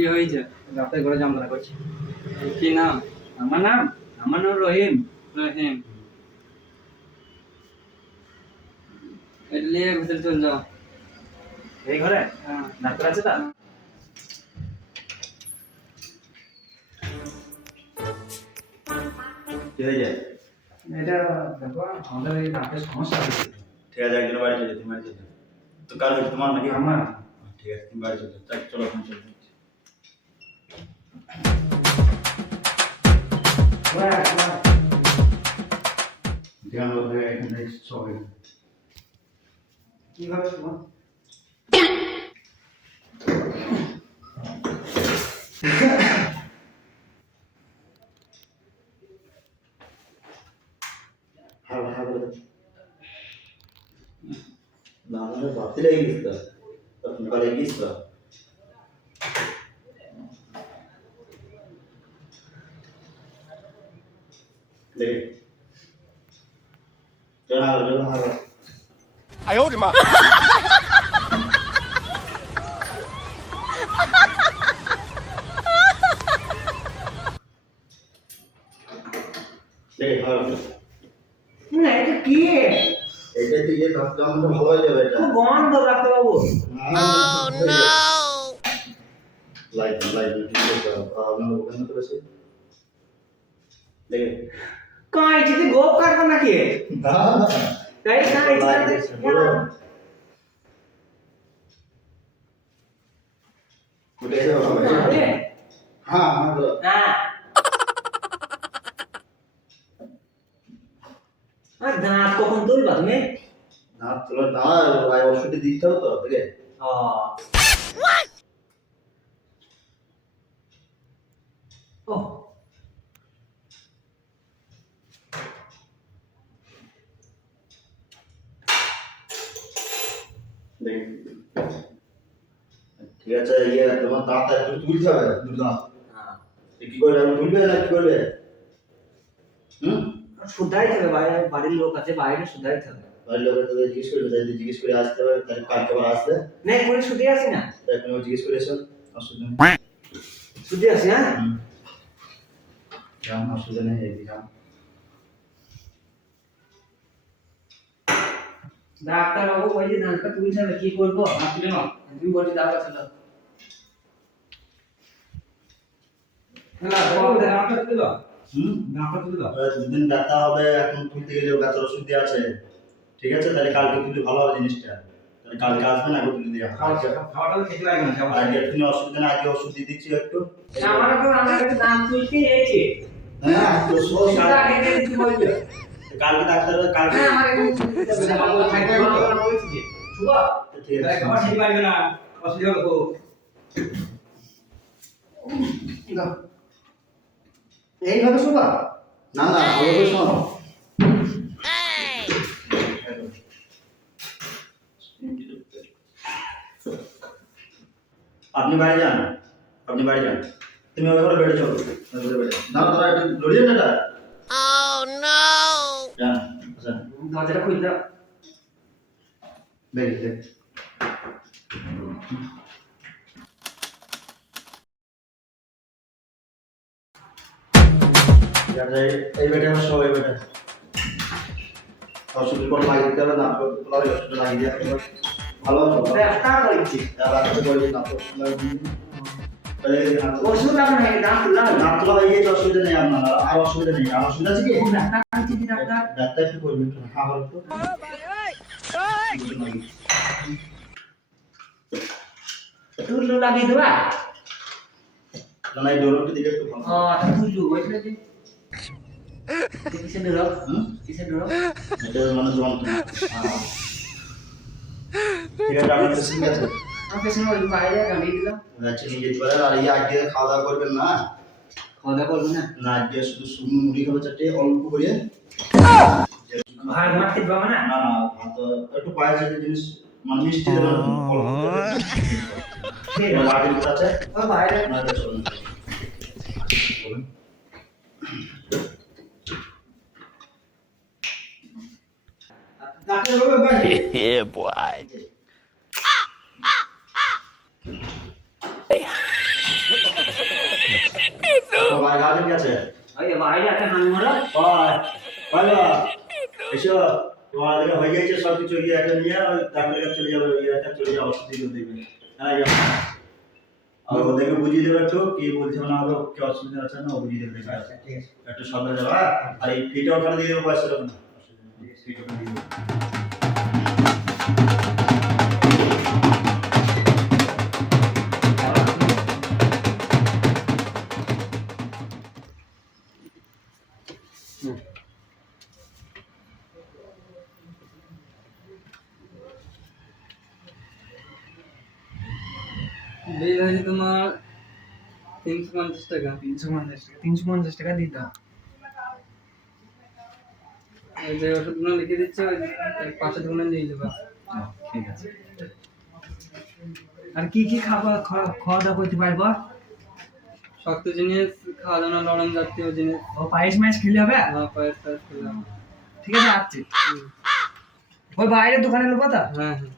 কি হয়েছে? রাতে ঘরে যন্ত্রণা করছি। কি নাম? আমার নাম রহিম। রহিম। এলিয়ে ভিতরে চল যাও। এই ঘরে হ্যাঁ। ডাক্তার আছে তা? কি হয়ে যায়? এটা দেখো আমাদের এই দাঁতের সমস্যা হয়েছে। ঠিক আছে, একজন বাড়ি চলে, তুমি বাড়ি চলে। তো কার হয়েছে, তোমার নাকি? আমার ঠিক আছে, তুমি বাড়ি চলে, চলো এখন চলো। ধ্যান রাখবে, এখানে সবাই কিভাবে তোমার ভালো ভালো না না ভাবতে লেগে গেছিল, তখন কালে গেছিল। দেখে চলো ভালো। 哎呦我的妈！ দেখে ভালো। না এটা কি? এটা দিয়ে ভাবতে আমাদের ভালো হয়ে যাবে। এটা খুব গন্ধ ডাক্তার বাবু। লাইট লাইট ঠিক আছে, আপনার ওখানে তো বেশি দেখে কাঁচিতে গোপ কাটবো নাকি? না তাই কাঁচিতে উঠে যাও। হ্যাঁ হ্যাঁ তো হ্যাঁ আর দাঁত কখন তুলবা তুমি? না চলো না, ভাই ওষুধ দিতে হবে তো দেখে। ও ও দেখে ঠিক আছে, ইয়ে তোমার দাঁত একটু তুলতে হবে, দুটো দাঁত। হ্যাঁ কি করে আমি তুলবে না কি করবে? শুধাইতে হবে, বাড়ির লোক আছে, বাইরে শুধাইতে হবে। বাড়ির লোকের তো জিজ্ঞেস করবে, তাই জিজ্ঞেস করে আসতে হবে, তাহলে কালকে আবার আসবে। না করে ছুটি আসি না, তাই তুমি জিজ্ঞেস করে এসো, অসুবিধা নেই। ছুটি আসি। হ্যাঁ যাও, অসুবিধা নেই, এই যাও। ডাক্তার বাবু ওই যে দাঁতটা তুলতে হবে, কি করবো? তুলে নাও, তুমি বলছি দাও ছিল না, দাঁতটা তুলো, দাঁতটা তুলো। দুদিন ব্যথা হবে, এখন তুলতে গেলেও ব্যথার ওষুধ দেওয়া আছে। ঠিক আছে, তাহলে কালকে তুলে ভালো হবে জিনিসটা। তাহলে কালকে আসবেন, আগে তুলে দেওয়া খাওয়াটা খেতে লাগবে না, আর এক্ষুনি অসুবিধা না, আগে ওষুধ দিয়ে দিচ্ছি একটু। আমার তো আমার কাছে দাঁত তুলতে এসেছে। হ্যাঁ তো ওষুধটা খেতে দিতে বলবে। কালকে ডাক্তার কালকে হ্যাঁ আমার একটু বাবু খাইতে ভালো করে বলেছি যে শুভ ঠিক আছে। খাবার ঠিক পারবে না, অসুবিধা হবে খুব। এইভাবে শুভ না না, ভালো করে শোনো। আপনি বাড়ি যান, আপনি বাড়ি যান, তুমি ওই ঘরে বেড়ে চলো, ওই ঘরে বেড়ে না, তোরা একটু লড়িয়ে না। Oh no! যান আচ্ছা, দরজাটা খুলে দাও। বেরিয়ে দেখ। এই বেটে আমার সব এই বেটে ওষুধের পর লাগিয়ে দিতে হবে, না তোলা ওষুধ লাগিয়ে দিয়ে ভালো হবে। রাস্তা করেছি রাতে করে না তো ওষুধ আপনার দাঁত তুলা না তোলা হয়ে গেছে, অসুবিধা নেই আপনার, আর অসুবিধা নেই। আর অসুবিধা আছে কি? ডাক্তার কাছে কি ডাক্তার ডাক্তার একটু করবেন, হ্যাঁ বলো তো। তুলু লাগিয়ে দেবা। না এই ডোরটা দিকে একটু ভালো। তুলু ওইটা যে কিসের ডোর? কিসের ডোর? এটা মানে যন্ত্রণা। ঠিক আছে, আপনার পেশেন্ট আছে? আমার পেছনে ওই বাইরে গাড়ি দিলাম। আচ্ছা নিয়ে যেতে পারেন। আর এই আগে খাওয়া দাওয়া করবেন না, খাওয়া দাওয়া করবো না, না আজকে শুধু শুকনো মুড়ি খাবে চারটে অল্প করে। ভাত ভাত খেতে পাবো না। না না, ভাত একটু পায়ে যে জিনিস মানে মিষ্টি দেবেন অল্প করে। ঠিক এবার আছে বাড়ির কথা আছে ওই বাইরে না, এটা চলুন বলুন। ডাক্তার বাবু বাইরে Yeah, boy. তোমার গাছে কি আছে ওই বাইরে একটা নাম্বার ভালো এসো তোমার আগে হয়ে গেছে সব কিছু ইয়ে একটা নিয়ে ওই ডাক্তারের কাছে চলে যাবে ওই একটা চলে যাবে ওষুধ দিয়ে দেবে হ্যাঁ যাও আর ওদেরকে বুঝিয়ে দেবে একটু কি বলছে না হলো কি অসুবিধা আছে না ও বুঝিয়ে দেবে ঠিক আছে একটু সামনে যাবে আর এই ফিটা ওখানে দিয়ে দেবো বয়স না ফিট ওখানে দিয়ে দেবো বিল হয়েছে তোমার 350 টাকা। 350 টাকা দিতে হবে। ওই যে ওষুধগুলো লিখে দিচ্ছে ওই পাশে দোকানে নিয়ে যাবা। ঠিক আছে। আর কি কি খাওয়া দাওয়া করতে পারবো? শক্ত জিনিস খাওয়া দাওয়া না, নরম জাতীয় জিনিস। ও পায়েস মায়েস খেলে হবে? পায়েস টায়েস খেলাম। ঠিক আছে আসছি। ওই বাইরে দোকানে লোক তো? হ্যাঁ হ্যাঁ।